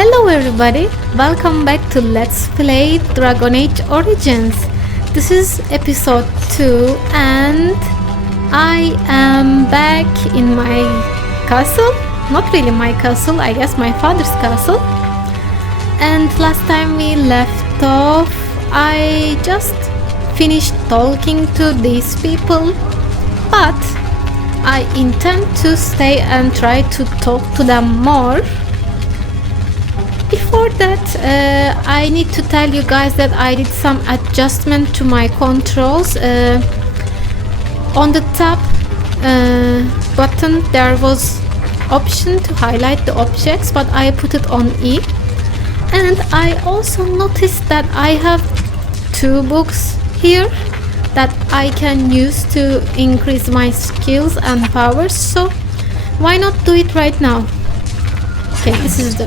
Hello everybody, welcome back to Let's Play Dragon Age Origins. This is episode 2 and I am back in my castle. Not really my castle, I guess my father's castle. And last time we left off, I just finished talking to these people, but I intend to stay and try to talk to them more. Before that, I need to tell you guys that I did some adjustment to my controls. On the top button there was option to highlight the objects, but I put it on E. And I also noticed that I have 2 books here that I can use to increase my skills and powers, so why not do it right now? Okay, this is the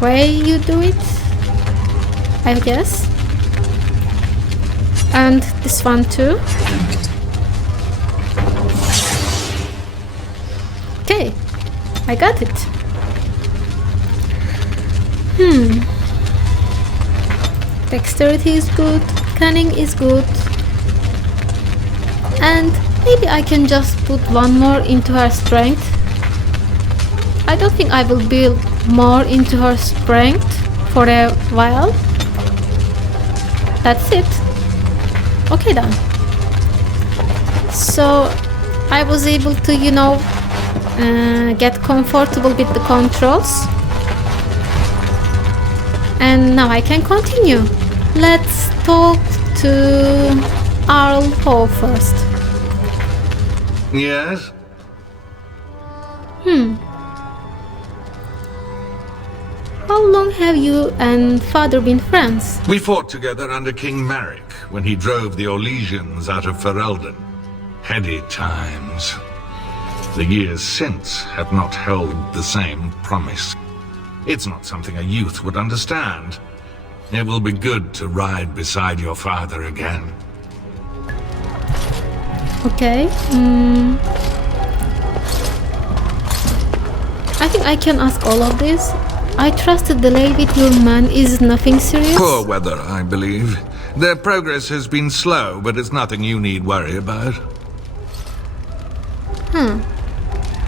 way you do it, I guess. And this one too. Okay, I got it. Dexterity is good, cunning is good, and maybe I can just put one more into her strength. I don't think I will build more into her strength for a while. That's it. Okay then. So I was able to, get comfortable with the controls. And now I can continue. Let's talk to Arl Ho first. Yes? How long have you and father been friends? We fought together under King Marek when he drove the Orlesians out of Ferelden. Heady times. The years since have not held the same promise. It's not something a youth would understand. It will be good to ride beside your father again. Okay. I think I can ask all of this. I trust the delay with your man is nothing serious? Poor weather, I believe. Their progress has been slow, but it's nothing you need worry about.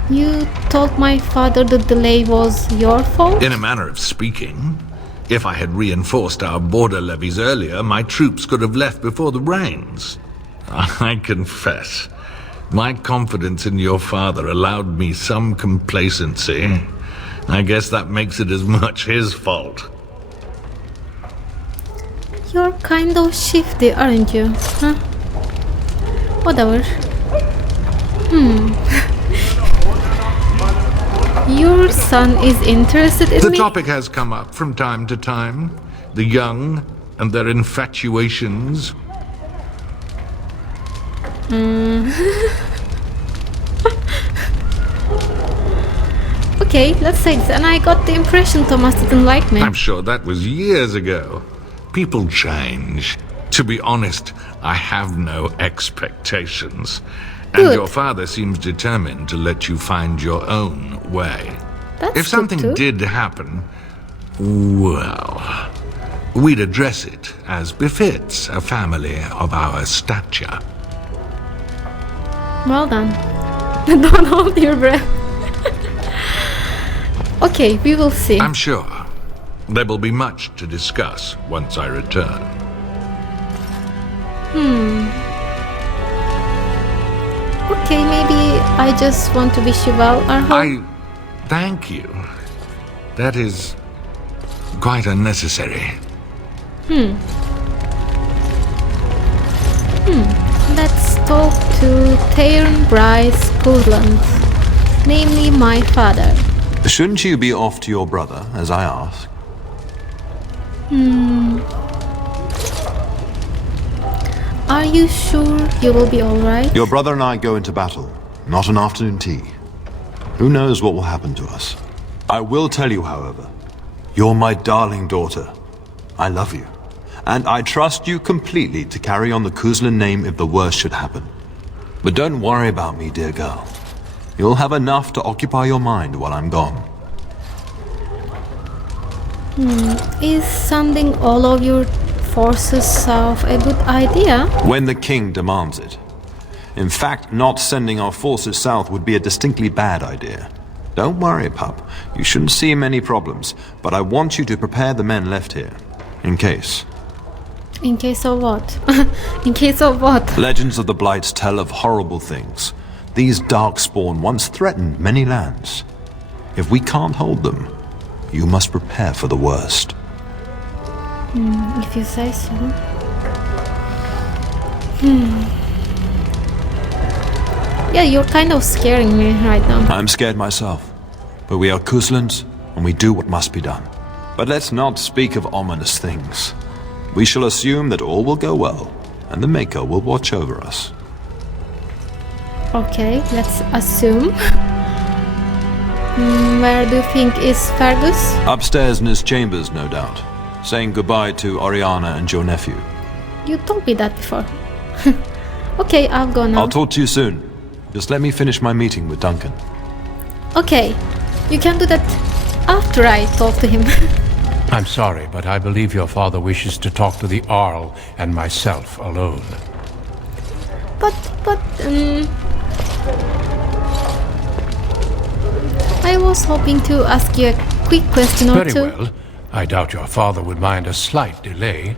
You told my father the delay was your fault? In a manner of speaking. If I had reinforced our border levies earlier, my troops could have left before the rains. I confess, my confidence in your father allowed me some complacency. I guess that makes it as much his fault. You're kind of shifty, aren't you? Huh? Whatever. Your son is interested in The me? topic has come up from time to time. The young and their infatuations. Okay, let's say this. And I got the impression Thomas didn't like me. I'm sure that was years ago. People change. To be honest, I have no expectations. And Good. your father seems determined to let you find your own way. That's If something good too. did happen, well, we'd address it as befits a family of our stature. Well done. Don't hold your breath. Okay, we will see. I'm sure there will be much to discuss once I return. Okay, maybe I just want to wish you well, Arho. I thank you. That is quite unnecessary. Let's talk to Tairn Bryce Cousland, namely my father. Shouldn't you be off to your brother, as I asked? Are you sure you will be alright? Your brother and I go into battle, not an afternoon tea. Who knows what will happen to us? I will tell you, however, you're my darling daughter. I love you, and I trust you completely to carry on the Cousland name if the worst should happen. But don't worry about me, dear girl. You'll have enough to occupy your mind while I'm gone. Is sending all of your forces south a good idea? When the king demands it. In fact, not sending our forces south would be a distinctly bad idea. Don't worry, pup. You shouldn't see many problems, but I want you to prepare the men left here. In case. In case of what? In case of what? Legends of the Blights tell of horrible things. These darkspawn once threatened many lands. If we can't hold them, you must prepare for the worst. If you say so. Yeah, you're kind of scaring me right now. I'm scared myself. But we are Couslands, and we do what must be done. But let's not speak of ominous things. We shall assume that all will go well, and the Maker will watch over us. Okay, let's assume. Where do you think is Fergus? Upstairs in his chambers, no doubt. Saying goodbye to Oriana and your nephew. You told me that before. Okay, I'll go now. I'll talk to you soon. Just let me finish my meeting with Duncan. Okay, you can do that after I talk to him. I'm sorry, but I believe your father wishes to talk to the Arl and myself alone. But, I was hoping to ask you a quick question or two. Very well. I doubt your father would mind a slight delay.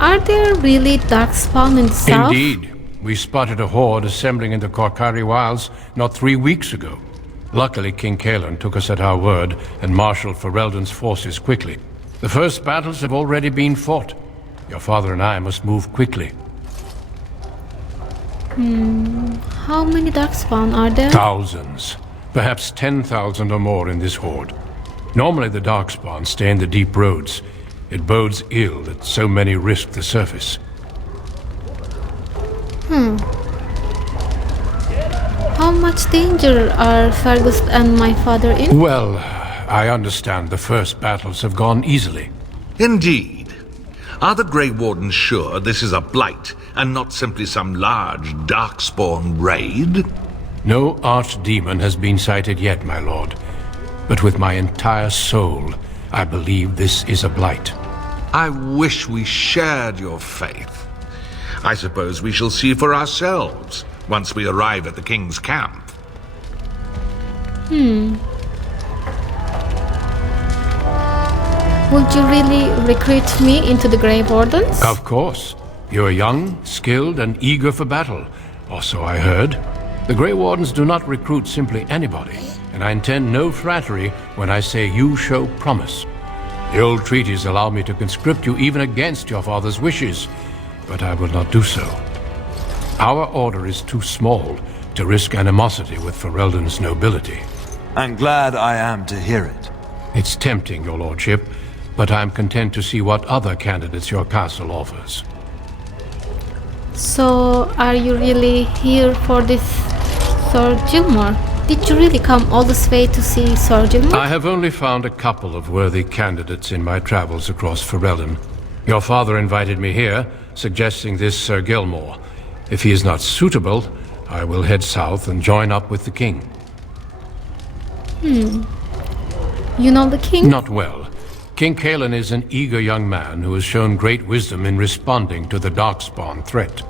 Are there really darkspawn in the south? Indeed. We spotted a horde assembling in the Korkari Wilds not 3 weeks ago. Luckily, King Cousland took us at our word and marshaled Ferelden's forces quickly. The first battles have already been fought. Your father and I must move quickly. How many darkspawn are there? Thousands. Perhaps 10,000 or more in this horde. Normally the darkspawn stay in the deep roads. It bodes ill that so many risk the surface. How much danger are Fergus and my father in? Well, I understand the first battles have gone easily. Indeed. Are the Grey Wardens sure this is a blight, and not simply some large darkspawn raid? No archdemon has been sighted yet, my lord. But with my entire soul, I believe this is a blight. I wish we shared your faith. I suppose we shall see for ourselves once we arrive at the king's camp. Would you really recruit me into the Grey Wardens? Of course. You're young, skilled, and eager for battle. Or so I heard. The Grey Wardens do not recruit simply anybody, and I intend no flattery when I say you show promise. The old treaties allow me to conscript you even against your father's wishes, but I will not do so. Our order is too small to risk animosity with Ferelden's nobility. I'm glad I am to hear it. It's tempting, your lordship, but I'm content to see what other candidates your castle offers. So, are you really here for this Sir Gilmore? Did you really come all this way to see Sir Gilmore? I have only found a couple of worthy candidates in my travels across Ferelden. Your father invited me here, suggesting this Sir Gilmore. If he is not suitable, I will head south and join up with the king. You know the king? Not well. King Cousland is an eager young man who has shown great wisdom in responding to the Darkspawn threat.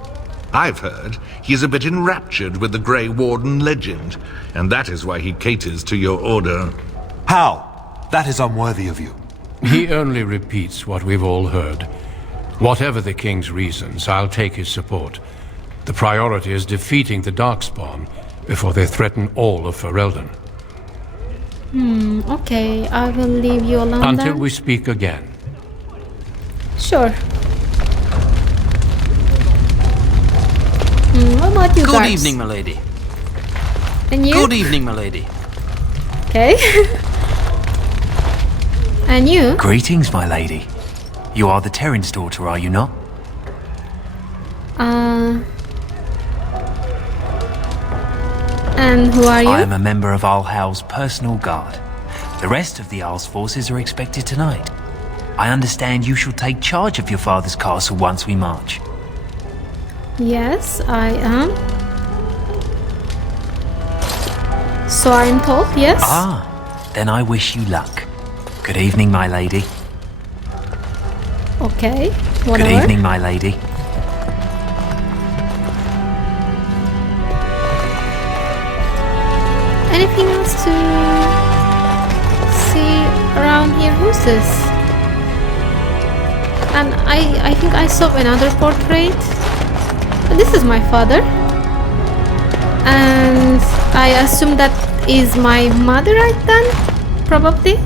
I've heard he is a bit enraptured with the Grey Warden legend, and that is why he caters to your order. How? That is unworthy of you. He only repeats what we've all heard. Whatever the king's reasons, I'll take his support. The priority is defeating the Darkspawn before they threaten all of Ferelden. Okay, I will leave you alone Until then. we speak again. Sure. What about you Good guys? evening, milady. And you? Good evening, milady. Okay. And you? Greetings, my lady. You are the Terran's daughter, are you not? And who are you? I am a member of Arl Howell's personal guard. The rest of the Arl's forces are expected tonight. I understand you shall take charge of your father's castle once we march. Yes, I am. So I'm told, yes? Ah, Then I wish you luck. Good evening, my lady. Okay, Good whatever. evening, my lady. Anything else to see around here? Who's this? And I think I saw another portrait. This is my father. And I assume that is my mother right then? Probably.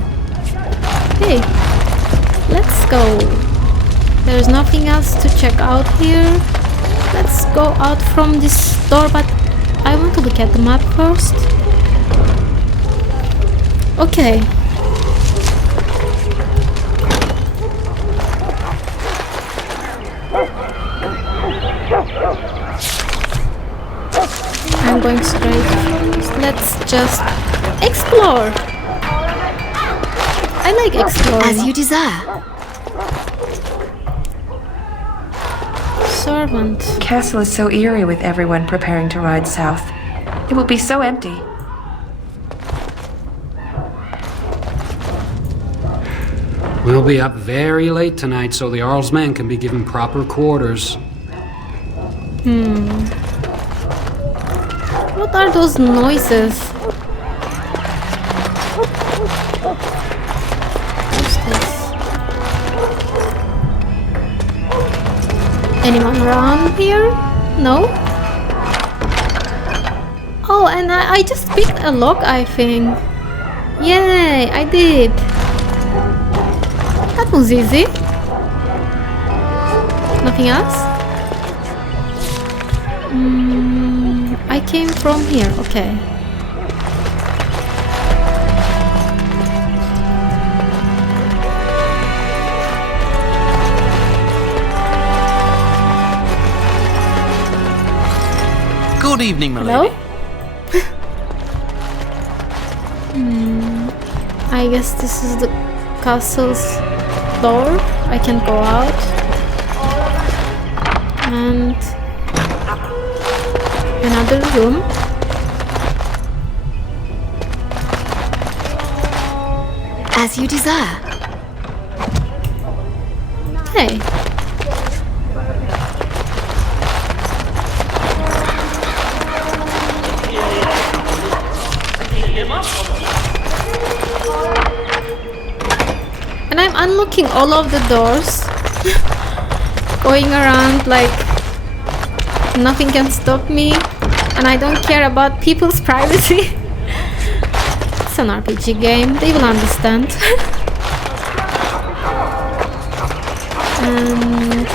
Hey, let's go. There's nothing else to check out here. Let's go out from this door, but I want to look at the map first. Okay. I'm going straight. Let's just explore. I like exploring. As you desire. Servant. Castle is so eerie with everyone preparing to ride south. It will be so empty. We'll be up very late tonight so the Earl's men can be given proper quarters. What are those noises? What's this? Anyone around here? No? Oh, and I just picked a lock, I think. Yay, I did. That was easy. Nothing else? I came from here, okay. Good evening, my Hello? lady. I guess this is the castle's door. I can go out. And another room. As you desire. Hey. And I'm unlocking all of the doors. Going around like nothing can stop me. And I don't care about people's privacy. It's an RPG game, they will understand. And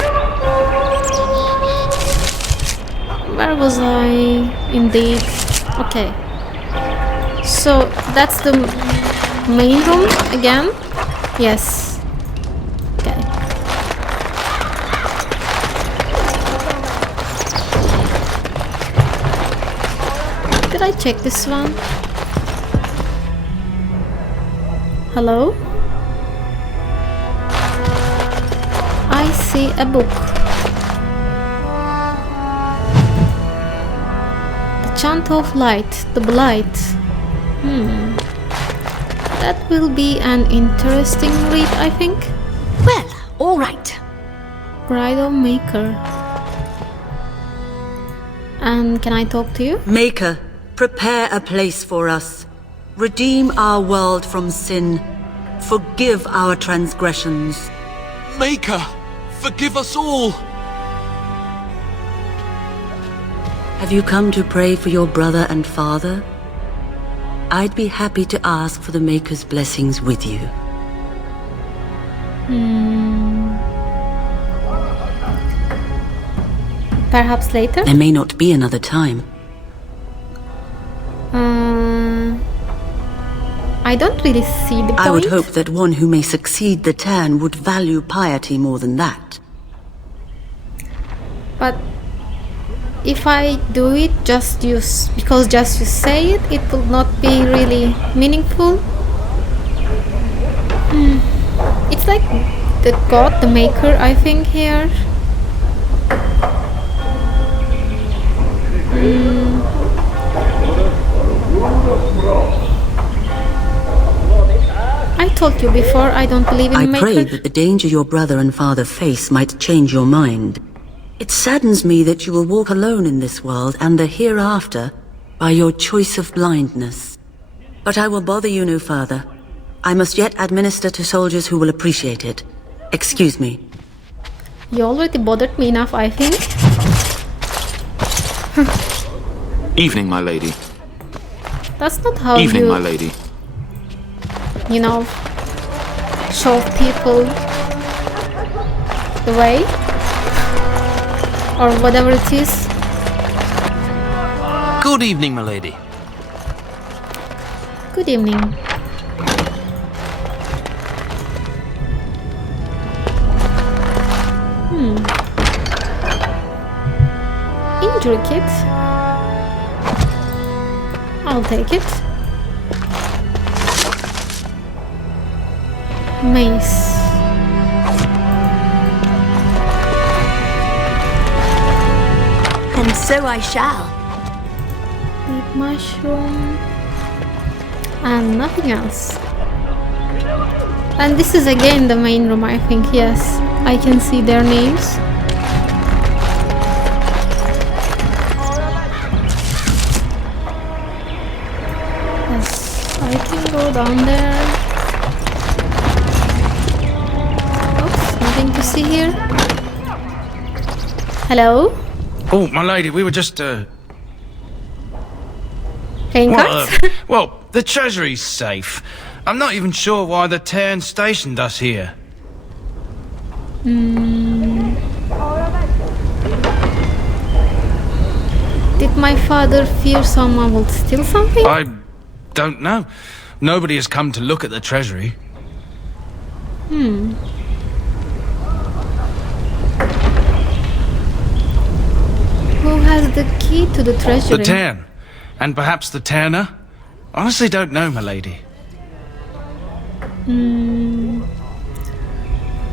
where was I? Indeed. Okay. So that's the main room again? Yes. Okay. Did I check this one? Hello? I see a book. The Chant of Light, the Blight. That will be an interesting read, I think. Well, all right. Bridal Maker. And can I talk to you? Maker, prepare a place for us. Redeem our world from sin. Forgive our transgressions. Maker, forgive us all. Have you come to pray for your brother and father? I'd be happy to ask for the Maker's blessings with you. Perhaps later? There may not be another time. I don't really see the point. I would hope that one who may succeed the turn would value piety more than that. But if I do it because just you say it, it will not be really meaningful. It's like the God, the Maker, I think here. told you before, I don't believe in I Maker. prayed that the danger your brother and father face might change your mind. It saddens me that you will walk alone in this world and the hereafter by your choice of blindness. But I will bother you no further. I must yet administer to soldiers who will appreciate it. Excuse me. You already bothered me enough, I think. Evening, my lady. That's not how Evening, you, my lady. you know, show people the way. Or whatever it is. Good evening, my lady. Good evening. Injury kit. I'll take it. Mace. And so I shall. Deep mushroom. And nothing else. And this is again the main room, I think. Yes, I can see their names. Yes, I can go down there. Oops, nothing to see here. Hello? Oh, my lady, we were just, Playing cards? well, the treasury's safe. I'm not even sure why the town stationed us here. Did my father fear someone would steal something? I don't know. Nobody has come to look at the treasury. Who has the key to the treasury? The town. And perhaps the tanner? Honestly don't know, my lady.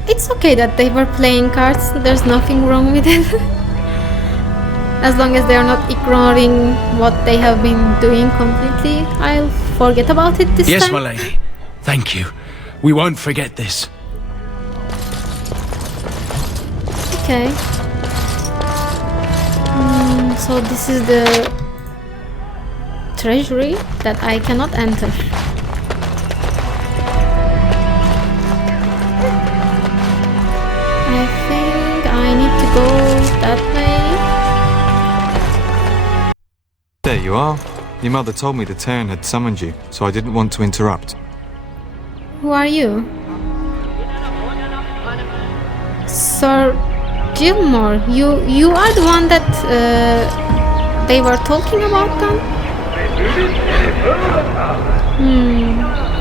It's okay that they were playing cards. There's nothing wrong with it. As long as they are not ignoring what they have been doing completely, I'll forget about it this time. Yes, my lady. Thank you. We won't forget this. Okay. So this is the treasury that I cannot enter. I think I need to go that way. There you are. Your mother told me the town had summoned you, so I didn't want to interrupt. Who are you? Sir Gilmore, you are the one that they were talking about then?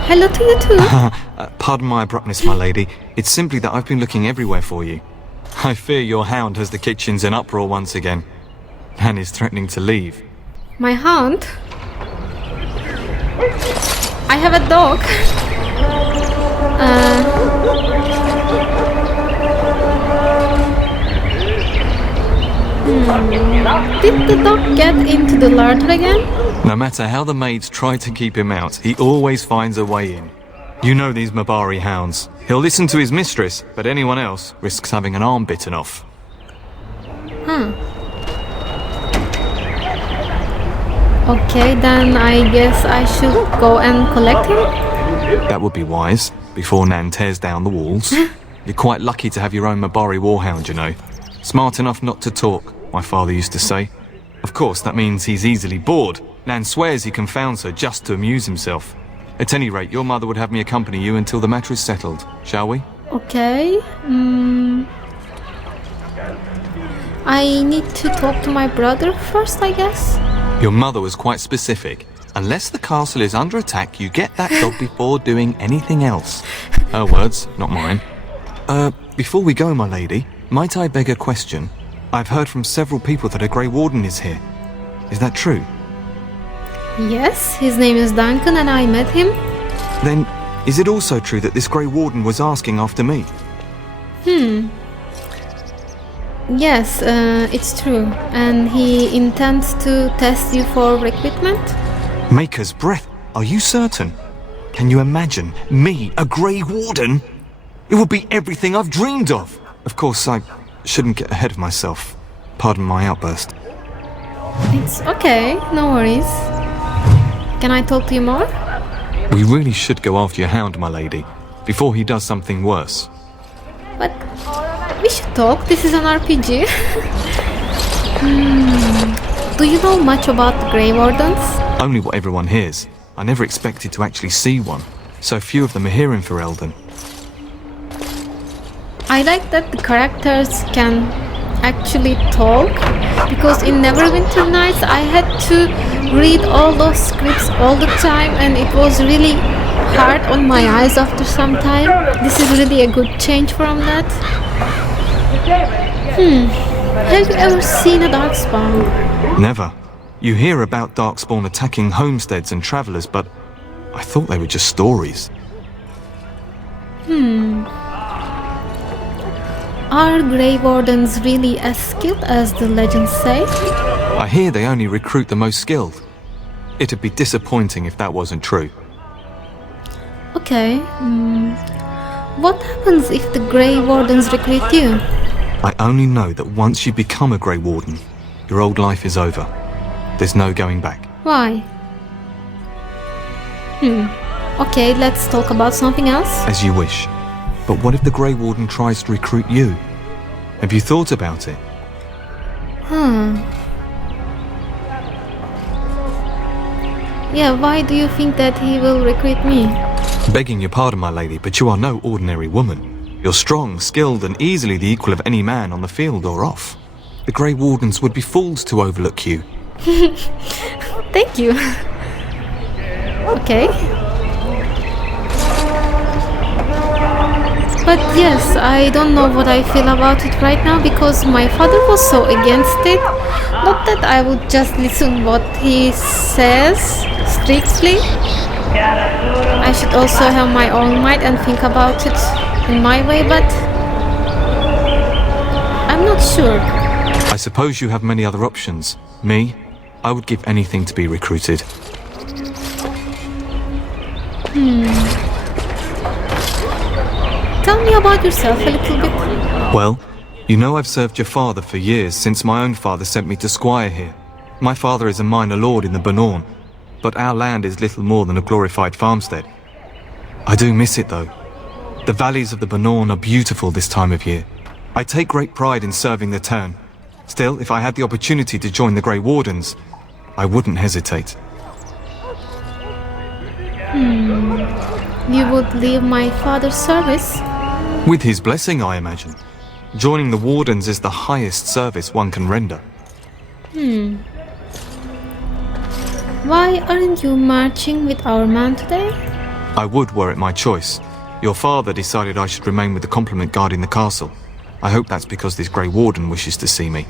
Hello to you too. Pardon my abruptness, my lady. It's simply that I've been looking everywhere for you. I fear your hound has the kitchens in uproar once again, and is threatening to leave. My hound? I have a dog. Did the dog get into the larder again? No matter how the maids try to keep him out, he always finds a way in. You know these Mabari hounds. He'll listen to his mistress, but anyone else risks having an arm bitten off. Okay, then I guess I should go and collect him? That would be wise, before Nan tears down the walls. You're quite lucky to have your own Mabari warhound, you know. Smart enough not to talk, my father used to say. Of course, that means he's easily bored. Nan swears he confounds her just to amuse himself. At any rate, your mother would have me accompany you until the matter is settled, shall we? Okay. I need to talk to my brother first, I guess. Your mother was quite specific. Unless the castle is under attack, you get that dog before doing anything else. Her words, not mine. Before we go, my lady, might I beg a question? I've heard from several people that a Grey Warden is here. Is that true? Yes, his name is Duncan and I met him. Then, is it also true that this Grey Warden was asking after me? Yes, it's true. And he intends to test you for recruitment? Maker's breath, are you certain? Can you imagine? Me, a Grey Warden? It would be everything I've dreamed of. Of course, I shouldn't get ahead of myself. Pardon my outburst. It's okay, no worries. Can I talk to you more? We really should go after your hound, my lady, before he does something worse. But we should talk, this is an RPG. Do you know much about the Grey Wardens? Only what everyone hears. I never expected to actually see one. So few of them are here in Ferelden. I like that the characters can actually talk, because in Neverwinter Nights I had to read all those scripts all the time and it was really hard on my eyes after some time. This is really a good change from that. Have you ever seen a Darkspawn? Never. You hear about Darkspawn attacking homesteads and travellers, but I thought they were just stories. Are Grey Wardens really as skilled as the legends say? I hear they only recruit the most skilled. It'd be disappointing if that wasn't true. Okay. What happens if the Grey Wardens recruit you? I only know that once you become a Grey Warden, your old life is over. There's no going back. Why? Okay, let's talk about something else. As you wish. But what if the Grey Warden tries to recruit you? Have you thought about it? Yeah, why do you think that he will recruit me? Begging your pardon, my lady, but you are no ordinary woman. You're strong, skilled, and easily the equal of any man on the field or off. The Grey Wardens would be fools to overlook you. Thank you. Okay. But yes, I don't know what I feel about it right now, because my father was so against it. Not that I would just listen what he says strictly. I should also have my own mind and think about it in my way, but I'm not sure. I suppose you have many other options. Me, I would give anything to be recruited. Tell me about yourself a little bit. Well, you know I've served your father for years, since my own father sent me to squire here. My father is a minor lord in the Bannorn, but our land is little more than a glorified farmstead. I do miss it though. The valleys of the Bannorn are beautiful this time of year. I take great pride in serving the town. Still, if I had the opportunity to join the Grey Wardens, I wouldn't hesitate. You would leave my father's service? With his blessing, I imagine. Joining the Wardens is the highest service one can render. Why aren't you marching with our man today? I would were it my choice. Your father decided I should remain with the complement guarding the castle. I hope that's because this Grey Warden wishes to see me.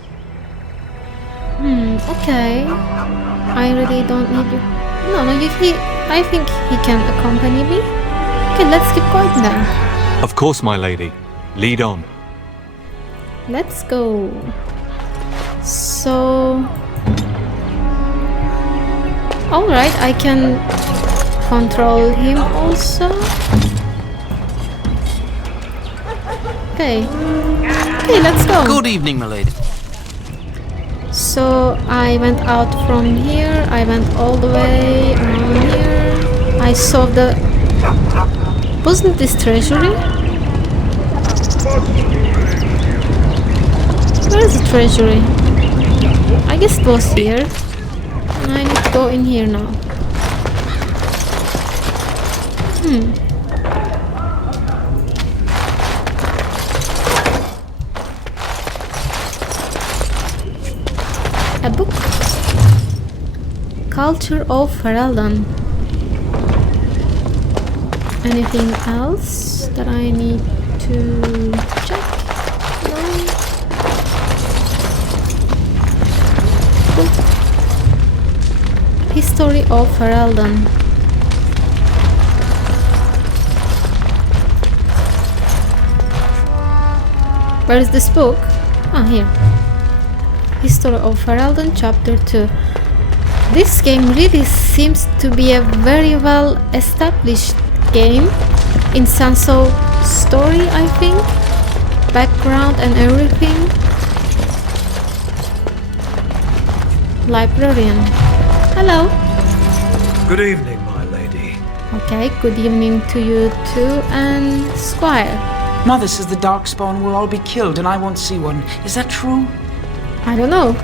Okay. I really don't need you. No, I think he can accompany me. Okay, let's keep going then. Of course, my lady. Lead on. Let's go. So... Alright, I can control him also. Okay. Okay, let's go. Good evening, my lady. So I went out from here, I went all the way around here. I saw the... Wasn't this treasury? Where is the treasury? I guess it was here. And I need to go in here now. A book. Culture of Ferelden. Anything else that I need to check? No. Book. History of Ferelden. Where is this book? Ah, here. History of Ferelden, Chapter 2. This game really seems to be a very well established game in sense of story, I think, background and everything. Librarian. Hello. Good evening, my lady. Okay, good evening to you too, and Squire. Mother says the Darkspawn will all be killed and I won't see one. Is that true? I don't know.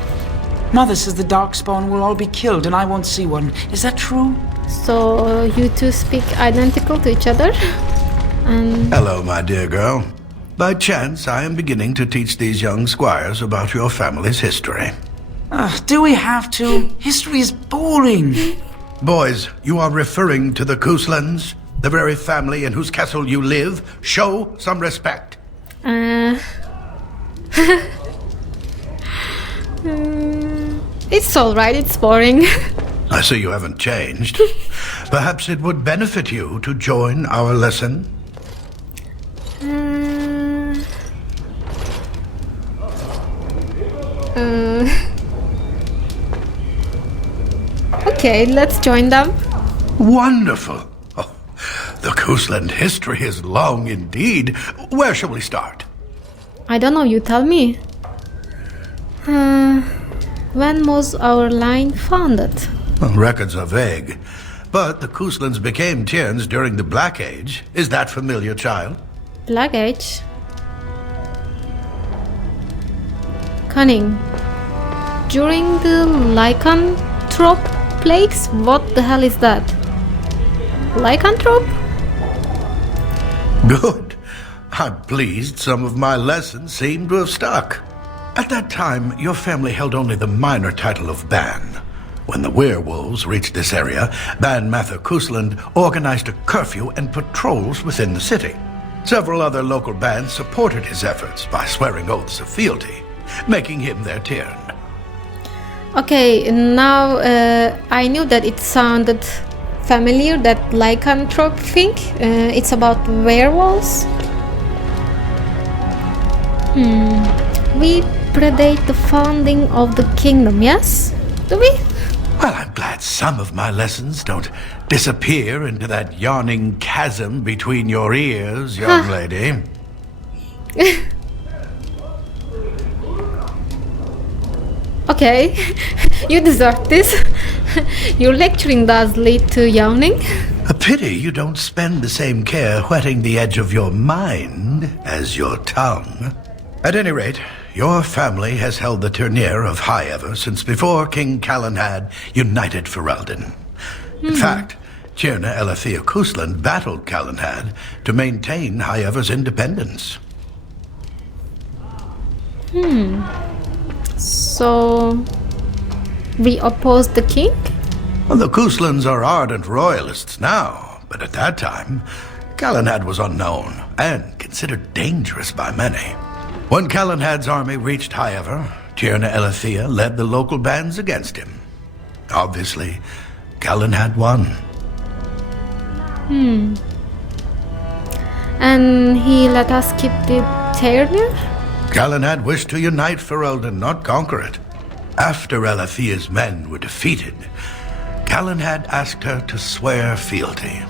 Mother says the Darkspawn will all be killed and I won't see one. Is that true? So you two speak identical to each other? And hello, my dear girl. By chance, I am beginning to teach these young squires about your family's history. Do we have to? History is boring. Boys, you are referring to the Couslands, the very family in whose castle you live. Show some respect. It's alright, it's boring. I see you haven't changed. Perhaps it would benefit you to join our lesson. Okay, let's join them. Wonderful. Oh, the Cousland history is long indeed. Where shall we start? I don't know, you tell me. When was our line founded? Well, records are vague, but the Couslands became Tierns during the Black Age. Is that familiar, child? Black Age? Cunning. During the lycanthrope plagues? What the hell is that? Lycanthrope? Good. I'm pleased some of my lessons seem to have stuck. At that time, your family held only the minor title of Ban. When the werewolves reached this area, Ban Mather Cousland organized a curfew and patrols within the city. Several other local bands supported his efforts by swearing oaths of fealty, making him their Tiern. Okay, now I knew that it sounded familiar, that lycanthrope thing. It's about werewolves. We predate the founding of the kingdom, yes? Do we? Well, I'm glad some of my lessons don't disappear into that yawning chasm between your ears, young lady. Okay, you deserve this. Your lecturing does lead to yawning. A pity you don't spend the same care whetting the edge of your mind as your tongue. At any rate, your family has held the tournure of Highever since before King Calenhad united Ferelden. In fact, Tierna Elethea Cousland battled Calenhad to maintain Highever's independence. So, we opposed the king? Well, the Couslands are ardent royalists now, but at that time, Calenhad was unknown and considered dangerous by many. When Calenhad's army reached Highever, Tierna Elethea led the local bands against him. Obviously, Calenhad won. And he let us keep the tournure? Calenhad wished to unite Ferelden, not conquer it. After Elethea's men were defeated, Calenhad asked her to swear fealty.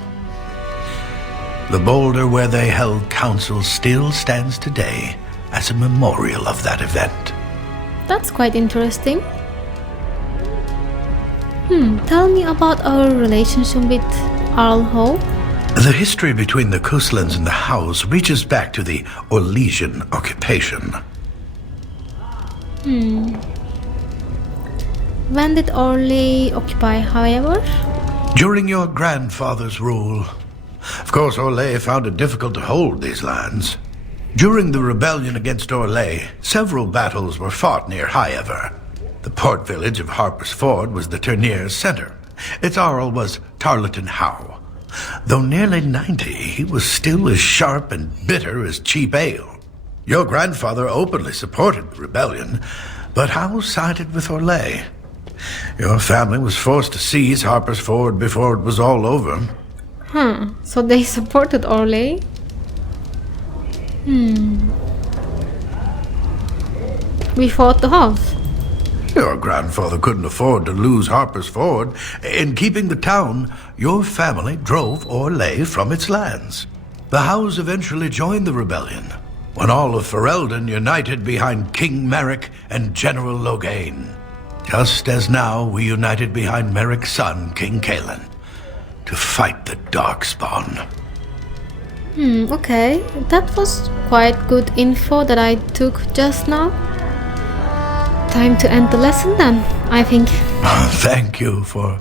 The boulder where they held council still stands today as a memorial of that event. That's quite interesting. Tell me about our relationship with Arlho. The history between the Couslands and the House reaches back to the Orlesian occupation. When did Orlais occupy, however? During your grandfather's rule. Of course, Orlais found it difficult to hold these lands. During the rebellion against Orlais, several battles were fought near Highever. The port village of Harper's Ford was the tourneur's center. Its Arl was Tarleton Howe. Though nearly 90, he was still as sharp and bitter as cheap ale. Your grandfather openly supported the rebellion, but Howe sided with Orlais. Your family was forced to seize Harper's Ford before it was all over. So they supported Orlais? We fought the house. Your grandfather couldn't afford to lose Harper's Ford. In keeping the town, your family drove Orlais from its lands. The Howes eventually joined the rebellion, when all of Ferelden united behind King Merrick and General Loghain. Just as now we united behind Merrick's son, King Cousland, to fight the Darkspawn. Okay. That was quite good info that I took just now. Time to end the lesson then, I think. Thank you for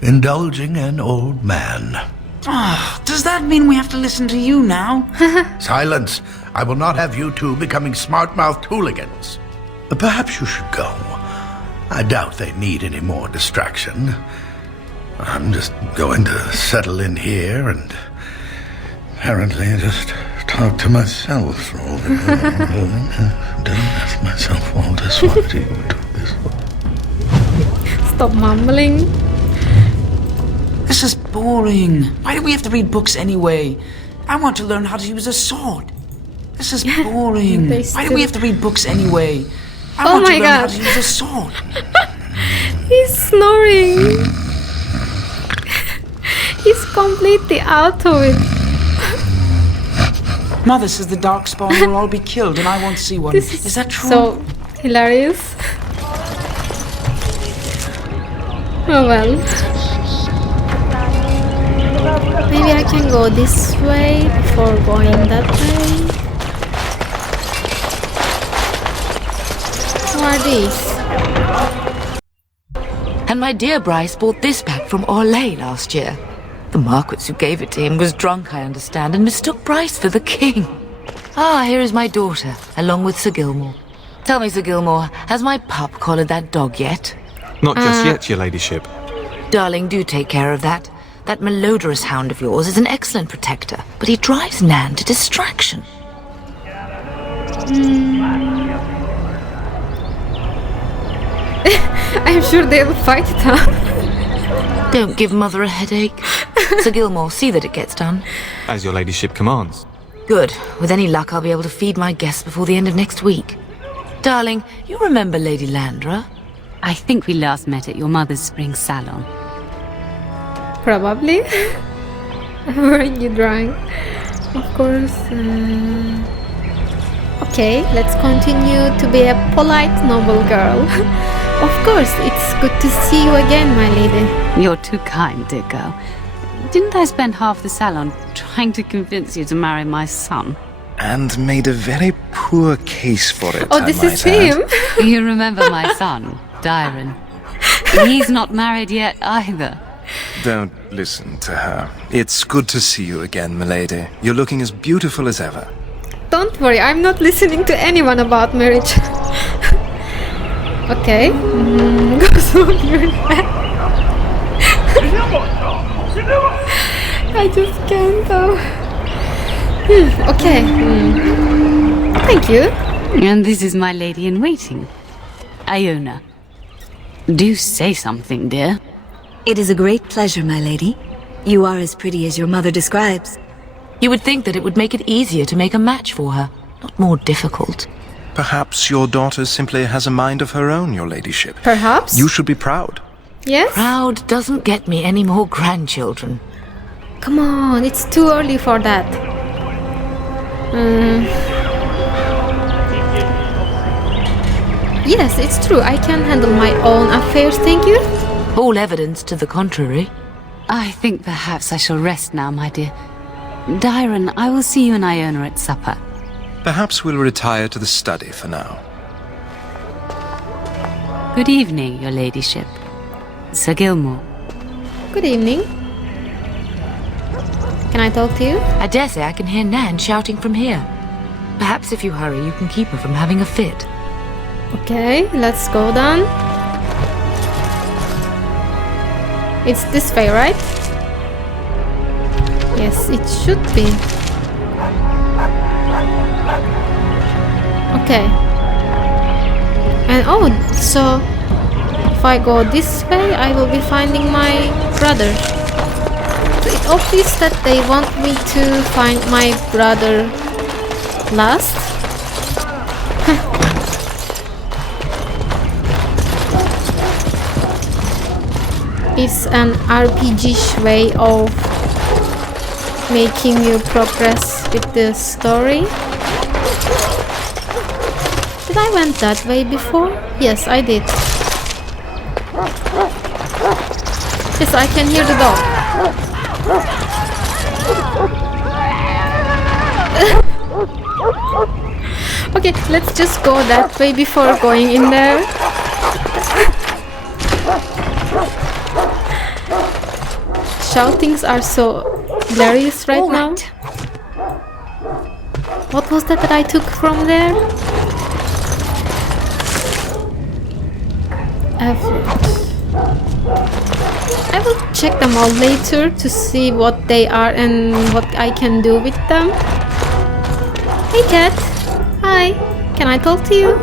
indulging an old man. Does that mean we have to listen to you now? Silence! I will not have you two becoming smart-mouthed hooligans. Perhaps you should go. I doubt they need any more distraction. I'm just going to settle in here and apparently just talk to myself for all the time. Don't ask myself all this. What do you do this for? Stop mumbling. This is boring. Why do we have to read books anyway? I want to learn how to use a sword. This is boring. Why do we have to read books anyway? I want to learn how to use a sword. He's snoring. He's completely out of it. Mother says the Darkspawn will all be killed and I won't see one. Is that true? So hilarious. Oh well. Maybe I can go this way before going that way. What are these? And my dear Bryce bought this back from Orlais last year. The Marquis who gave it to him was drunk, I understand, and mistook Bryce for the king. Ah, here is my daughter, along with Sir Gilmore. Tell me, Sir Gilmore, has my pup collared that dog yet? Not just yet, your ladyship. Darling, do take care of that. That malodorous hound of yours is an excellent protector, but he drives Nan to distraction. I'm sure they will fight it out. Don't give Mother a headache. Sir Gilmore, see that it gets done. As your ladyship commands. Good. With any luck, I'll be able to feed my guests before the end of next week. Darling, you remember Lady Landra? I think we last met at your mother's spring salon. Probably. Weren't you drunk? Of course. Okay, let's continue to be a polite, noble girl. Of course, it's good to see you again, my lady. You're too kind, dear girl. Didn't I spend half the salon trying to convince you to marry my son? And made a very poor case for it. Oh, this is him. You remember my son, Dyron. He's not married yet either. Don't listen to her. It's good to see you again, milady. You're looking as beautiful as ever. Don't worry, I'm not listening to anyone about marriage. Okay. Goes on your head. I just can't. Okay. Thank you. And this is my lady in waiting, Iona. Do say something, dear. It is a great pleasure, my lady. You are as pretty as your mother describes. You would think that it would make it easier to make a match for her, not more difficult. Perhaps your daughter simply has a mind of her own, your ladyship. Perhaps. You should be proud. Yes? Proud doesn't get me any more grandchildren. Come on, it's too early for that. Yes, it's true. I can handle my own affairs, thank you. All evidence to the contrary. I think perhaps I shall rest now, my dear. Dyron, I will see you and Iona at supper. Perhaps we'll retire to the study for now. Good evening, your ladyship. Sir Gilmore. Good evening. Can I talk to you? I dare say I can hear Nan shouting from here. Perhaps if you hurry, you can keep her from having a fit. Okay, let's go then. It's this way, right? Yes, it should be. Okay. And oh, so if I go this way, I will be finding my brother. So it's obvious that they want me to find my brother last. It's an RPG way of making you progress with the story. Did I went that way before? Yes, I did. Yes, I can hear the dog. Okay, let's just go that way before going in there. Shoutings are so hilarious right now. What was that I took from there? I will check them all later to see what they are and what I can do with them. Hey cat! Hi! Can I talk to you?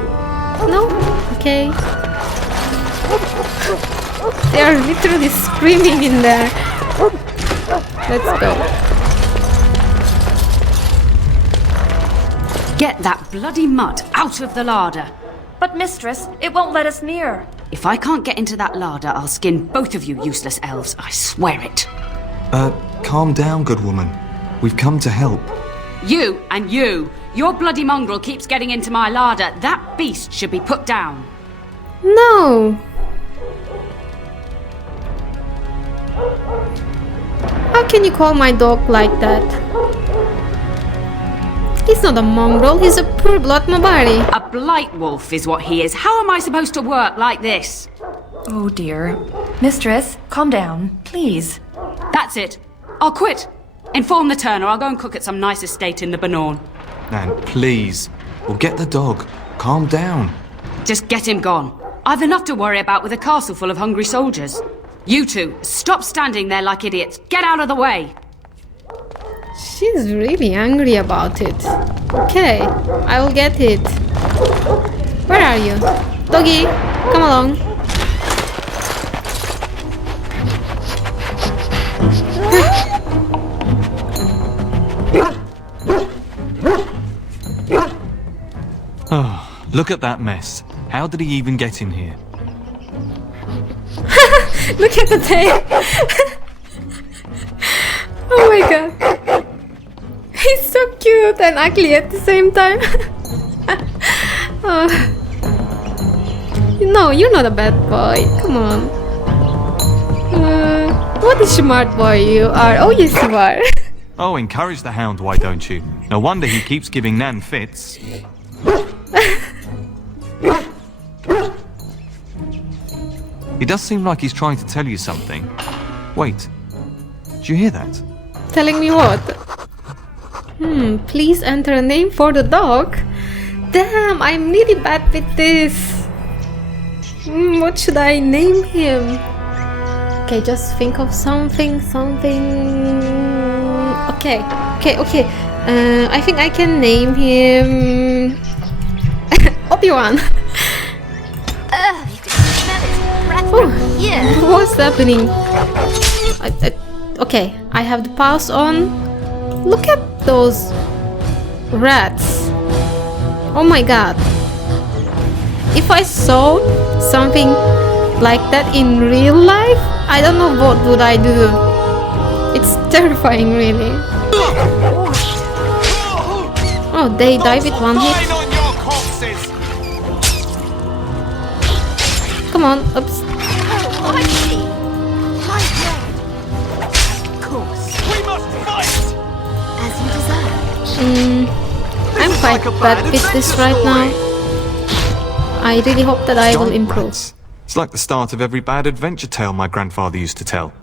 No? Okay. They are literally screaming in there. Let's go. Get that bloody mutt out of the larder. But mistress, it won't let us near. If I can't get into that larder, I'll skin both of you useless elves. I swear it. Calm down, good woman. We've come to help. You and you. Your bloody mongrel keeps getting into my larder. That beast should be put down. No. How can you call my dog like that? He's not a mongrel, he's a pure-blood Mabari. A blight wolf is what he is. How am I supposed to work like this? Oh dear. Mistress, calm down, please. That's it. I'll quit. Inform the turner. I'll go and cook at some nice estate in the Banorn. Nan, please. We'll get the dog. Calm down. Just get him gone. I've enough to worry about with a castle full of hungry soldiers. You two, stop standing there like idiots. Get out of the way. She's really angry about it. Okay, I will get it. Where are you? Doggy, come along. Oh, look at that mess. How did he even get in here? Look at the tail. Oh my god. He's so cute and ugly at the same time. No, you're not a bad boy. Come on. What a smart boy you are. Oh yes you are. Oh, encourage the hound, why don't you? No wonder he keeps giving Nan fits. He does seem like he's trying to tell you something. Wait, did you hear that? Telling me what? Please enter a name for the dog. Damn, I'm really bad with this. What should I name him? Okay, just think of something. Okay. I think I can name him Obi-Wan. What's happening? Okay, I have the pause on. Look at those rats. Oh my god. If I saw something like that in real life, I don't know what would I do. It's terrifying, really. Oh, they die with one hit. Come on, oops. I'm quite bad with this right now. I really hope that I will improve. Rats. It's like the start of every bad adventure tale my grandfather used to tell.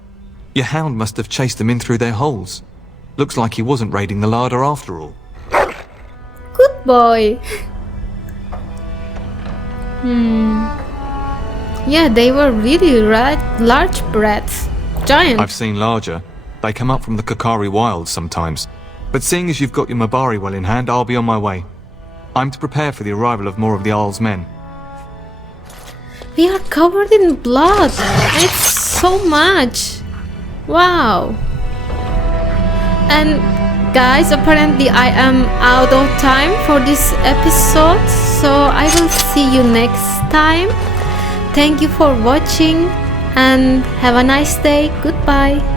Your hound must have chased them in through their holes. Looks like he wasn't raiding the larder after all. Good boy. Yeah, they were really large rats. Giant. I've seen larger. They come up from the Kokari wilds sometimes. But seeing as you've got your Mabari well in hand, I'll be on my way. I'm to prepare for the arrival of more of the Isle's men. We are covered in blood. It's so much. Wow. And guys, apparently I am out of time for this episode, so I will see you next time. Thank you for watching and have a nice day. Goodbye.